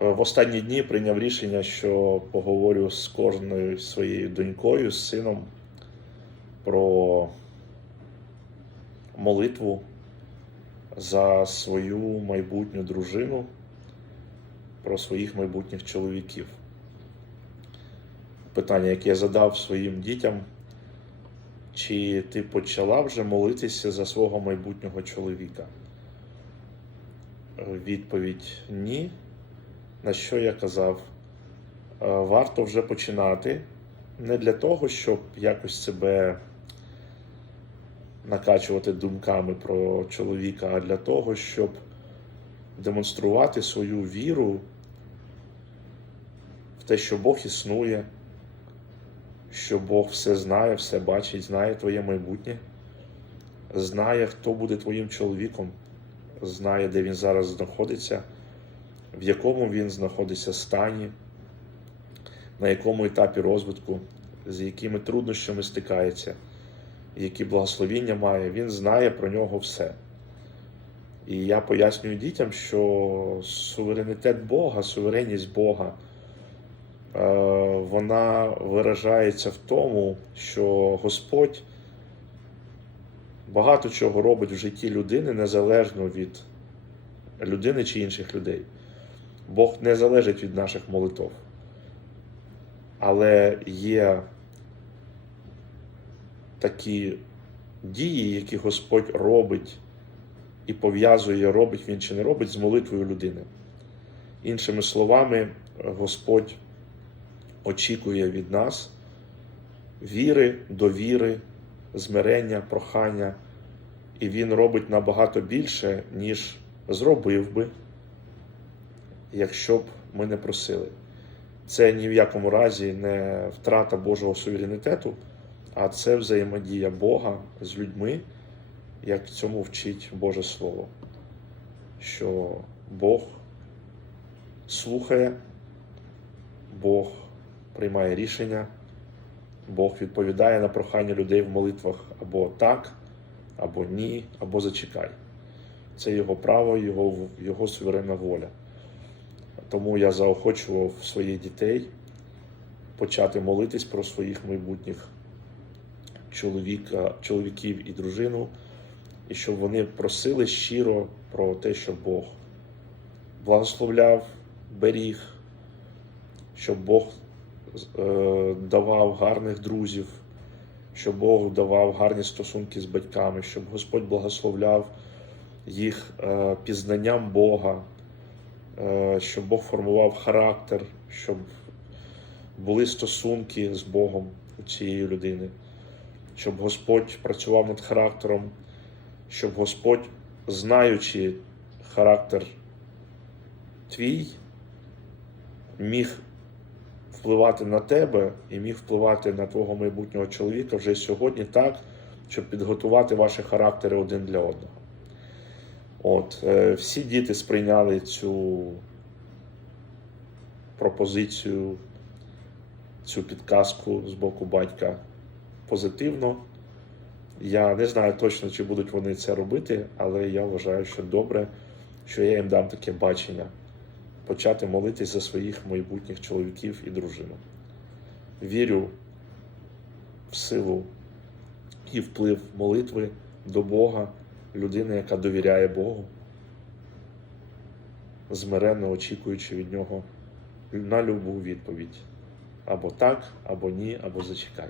в останні дні прийняв рішення, що поговорю з кожною своєю донькою, з сином про молитву за свою майбутню дружину, про своїх майбутніх чоловіків. Питання, яке я задав своїм дітям, чи ти почала вже молитися за свого майбутнього чоловіка? Відповідь ні. На що я казав? Е, Варто вже починати не для того, щоб якось себе накачувати думками про чоловіка, а для того, щоб демонструвати свою віру в те, що Бог існує, що Бог все знає, все бачить, знає твоє майбутнє, знає, хто буде твоїм чоловіком, знає, де він зараз знаходиться, в якому він знаходиться стані, на якому етапі розвитку, з якими труднощами стикається, які благословіння має, він знає про нього все. І я пояснюю дітям, що суверенітет Бога, суверенність Бога, е, вона виражається в тому, що Господь багато чого робить в житті людини незалежно від людини чи інших людей. Бог не залежить від наших молитв. Але є такі дії, які Господь робить і пов'язує, робить він чи не робить з молитвою людини. Іншими словами, Господь очікує від нас віри, довіри, змирення, прохання, і Він робить набагато більше, ніж зробив би, якщо б ми не просили. Це ні в якому разі не втрата Божого суверенітету, а це взаємодія Бога з людьми, як цьому вчить Боже Слово. Що Бог слухає, Бог приймає рішення, Бог відповідає на прохання людей в молитвах або так, або ні, або зачекай. Це його право, його, його суверенна воля. Тому я заохочував своїх дітей почати молитись про своїх майбутніх чоловіка, чоловіків і дружину, і щоб вони просили щиро про те, що Бог благословляв, беріг, щоб Бог е, давав гарних друзів, щоб Бог давав гарні стосунки з батьками, щоб Господь благословляв їх е, пізнанням Бога, щоб Бог формував характер, щоб були стосунки з Богом у цієї людини, щоб Господь працював над характером, щоб Господь, знаючи характер твій, міг впливати на тебе і міг впливати на твого майбутнього чоловіка вже сьогодні так, щоб підготувати ваші характери один для одного. От, е, всі діти сприйняли цю пропозицію, цю підказку з боку батька позитивно. Я не знаю точно, чи будуть вони це робити, але я вважаю, що добре, що я їм дам таке бачення почати молитись за своїх майбутніх чоловіків і дружину. Вірю в силу і вплив молитви до Бога, людини, яка довіряє Богу, змиренно очікуючи від нього на любу відповідь. Або так, або ні, або зачекай.